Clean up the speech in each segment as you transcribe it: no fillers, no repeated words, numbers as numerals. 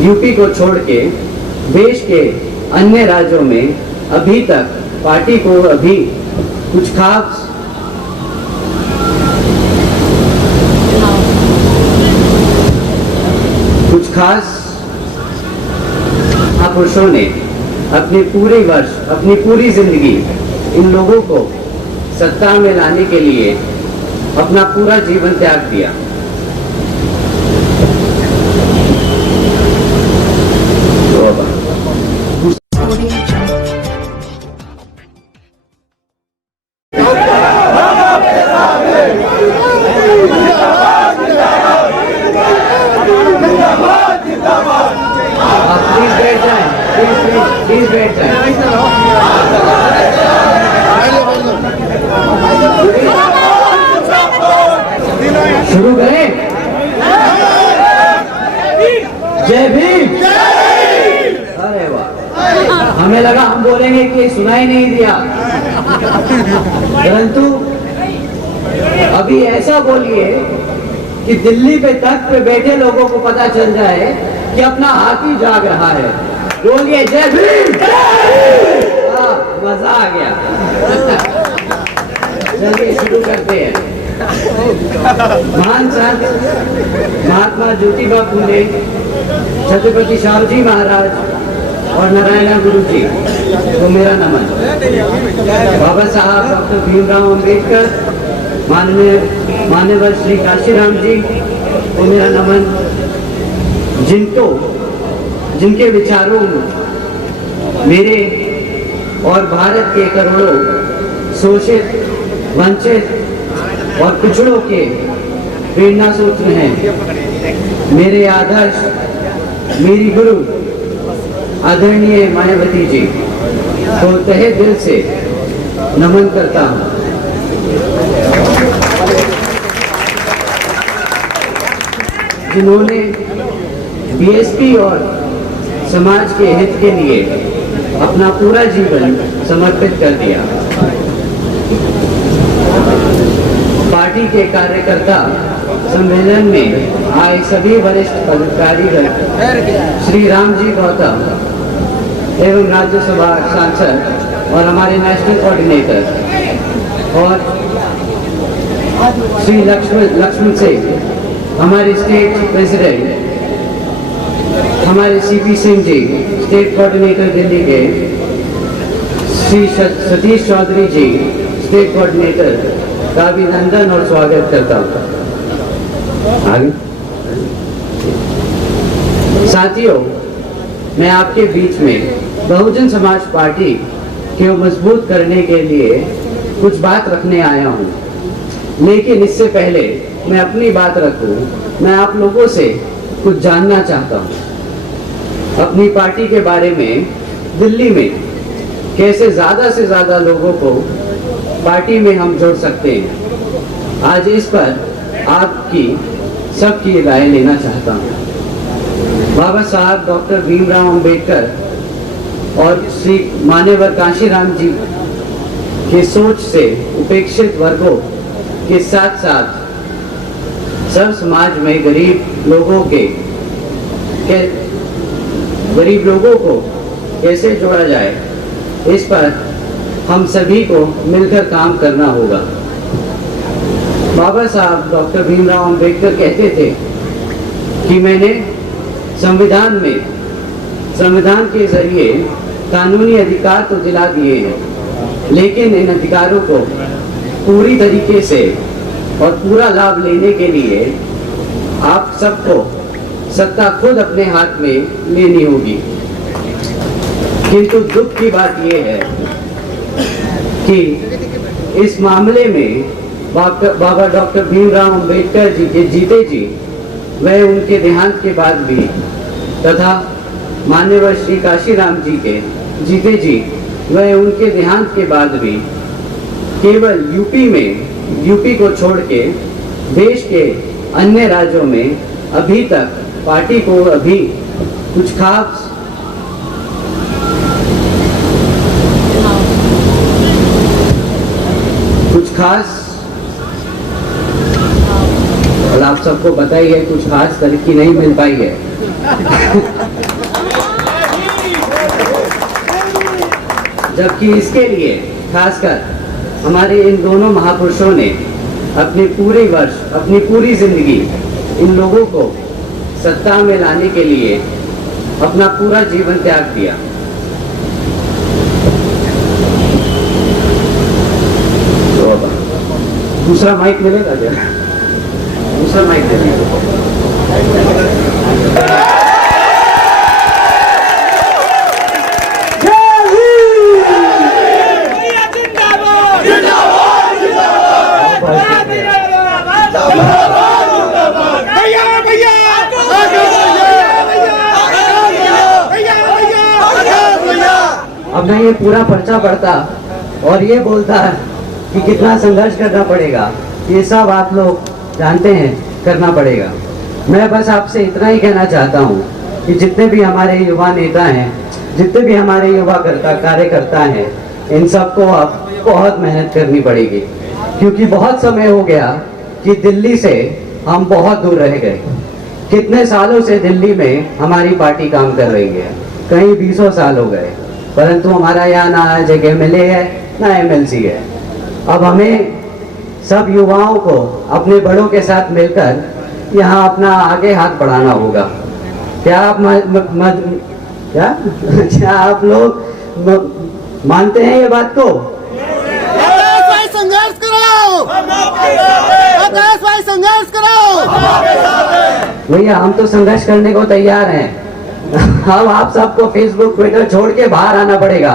UP को छोड़ के देश के अन्य राज्यों में अभी तक पार्टी को अभी कुछ खास महापुरुषों ने अपने पूरी जिंदगी इन लोगों को सत्ता में लाने के लिए अपना पूरा जीवन त्याग दिया। शुरू करें। जय भीम। अरे वाह, हमें लगा हम बोलेंगे कि सुनाई नहीं दिया, परंतु अभी ऐसा बोलिए कि दिल्ली पे तख्त पे बैठे लोगों को पता चल जाए कि अपना हाथी जाग रहा है। बोलिए जय भीम। मजा आ गया। चलिए शुरू करते हैं। महान संत महात्मा ज्योतिबा फुले, छत्रपति शाहू महाराज और नारायण गुरु जी को मेरा नमन। बाबा साहब डॉक्टर भीमराव अंबेडकर, माननीय श्री काशीराम जी को मेरा नमन, जिनके विचारों में मेरे और भारत के करोड़ों शोषित, वंचित और पिछड़ों के प्रेरणा सूत्र हैं। मेरे आदर्श, मेरी गुरु आदरणीय मायावती जी को तहे दिल से नमन करता हूँ। जिन्होंने बीएसपी और समाज के हित के लिए अपना पूरा जीवन समर्पित कर दिया। पार्टी के कार्यकर्ता सम्मेलन में आए सभी वरिष्ठ पदाधिकारी, श्री राम जी गौतम एवं राज्यसभा सांसद और हमारे नेशनल कोऑर्डिनेटर, और श्री लक्ष्मण सिंह हमारे स्टेट प्रेसिडेंट, हमारे CP Singh ji state coordinator Delhi के, श्री सतीश चौधरी जी स्टेट कोऑर्डिनेटर का अभिनंदन और स्वागत करता हूँ। आगे साथियों, मैं आपके बीच में बहुजन समाज पार्टी को मजबूत करने के लिए कुछ बात रखने आया हूँ। लेकिन इससे पहले मैं अपनी बात रखूं, मैं आप लोगों से कुछ जानना चाहता हूँ अपनी पार्टी के बारे में। दिल्ली में कैसे ज़्यादा से ज़्यादा लोगों को पार्टी में हम जोड़ सकते हैं, आज इस पर आपकी सबकी राय लेना चाहता हूँ। बाबा साहब डॉक्टर भीमराव अंबेडकर और श्री मान्यवर काशीराम जी की सोच से उपेक्षित वर्गों के साथ साथ सब समाज में गरीब लोगों को कैसे जोड़ा जाए, इस पर हम सभी को मिलकर काम करना होगा। बाबा साहब डॉक्टर भीमराव अंबेडकर कहते थे कि मैंने संविधान के जरिए कानूनी अधिकार तो दिला दिए हैं, लेकिन इन अधिकारों को पूरी तरीके से और पूरा लाभ लेने के लिए आप सबको सत्ता खुद अपने हाथ में लेनी होगी। किंतु दुख की बात यह है कि इस मामले में बाबा डॉक्टर भीमराव अंबेडकर जी के जीते जी वह उनके देहांत के बाद भी, तथा माननीय श्री काशीराम जी के जीते जी वह उनके देहांत के बाद भी केवल यूपी को छोड़ के देश के अन्य राज्यों में अभी तक पार्टी को अभी कुछ खास और आप सबको पता ही है कुछ खास तरक्की नहीं मिल पाई है। जबकि इसके लिए खासकर हमारे इन दोनों महापुरुषों ने अपनी पूरी जिंदगी इन लोगों को सत्ता में लाने के लिए अपना पूरा जीवन त्याग दिया। तो अब दूसरा माइक मिलेगा क्या? दूसरा माइक दे दीजिए। अब मैं ये पूरा पर्चा पढ़ता और ये बोलता कि कितना संघर्ष करना पड़ेगा, ये सब आप लोग जानते हैं, करना पड़ेगा। मैं बस आपसे इतना ही कहना चाहता हूँ कि जितने भी हमारे युवा नेता हैं, जितने भी हमारे युवा कार्यकर्ता हैं, इन सबको अब बहुत मेहनत करनी पड़ेगी, क्योंकि बहुत समय हो गया कि दिल्ली से हम बहुत दूर रह गए। कितने सालों से दिल्ली में हमारी पार्टी काम कर रही है, कहीं 20 साल हो गए, परंतु हमारा यहाँ ना एमएलए है ना एमएलसी है। अब हमें सब युवाओं को अपने बड़ों के साथ मिलकर यहाँ अपना आगे हाथ बढ़ाना होगा। क्या आप क्या आप लोग मानते हैं ये बात को? संघर्ष करो, संघर्ष करो भैया, हम तो संघर्ष करने को तैयार हैं। अब आप सबको फेसबुक ट्विटर छोड़ के बाहर आना पड़ेगा।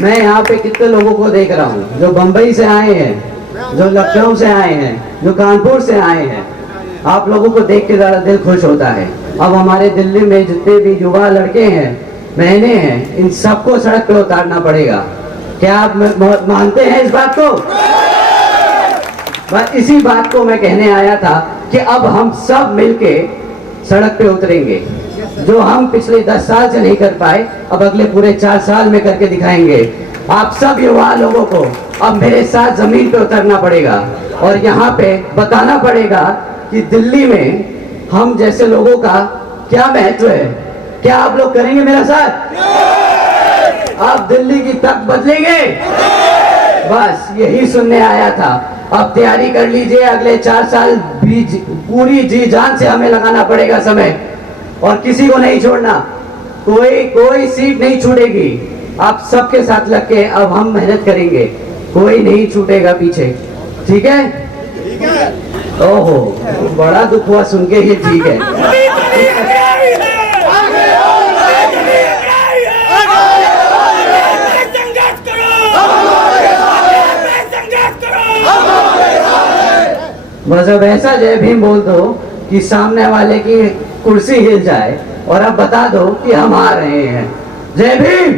मैं यहाँ पे कितने लोगों को देख रहा हूँ जो बंबई से आए हैं, जो लखनऊ से आए हैं, जो कानपुर से आए हैं। आप लोगों को देख के ज़रा दिल खुश होता है। अब हमारे दिल्ली में जितने भी युवा लड़के हैं, बहनें हैं, इन सबको सड़क पे उतारना पड़ेगा। क्या आप मानते हैं इस बात को? बस इसी बात को मैं कहने आया था कि अब हम सब मिलके सड़क पे उतरेंगे। जो हम पिछले 10 साल से नहीं कर पाए, अब अगले पूरे 4 साल में करके दिखाएंगे। आप सब युवा लोगों को अब मेरे साथ जमीन पे उतरना पड़ेगा और यहाँ पे बताना पड़ेगा कि दिल्ली में हम जैसे लोगों का क्या महत्व है। क्या आप लोग करेंगे मेरा साथ? आप दिल्ली की तक बदलेंगे? बस यही सुनने आया था। अब तैयारी कर लीजिए, अगले 4 साल भी पूरी जी जान से हमें लगाना पड़ेगा समय, और किसी को नहीं छोड़ना। कोई सीट नहीं छूटेगी। आप सबके साथ लग के अब हम मेहनत करेंगे, कोई नहीं छूटेगा पीछे। ठीक है? ओहो, बड़ा दुख हुआ सुन के। ये ठीक है। बस अब ऐसा जय भीम बोल दो कि सामने वाले की कुर्सी हिल जाए और अब बता दो कि हम आ रहे हैं। जय भीम।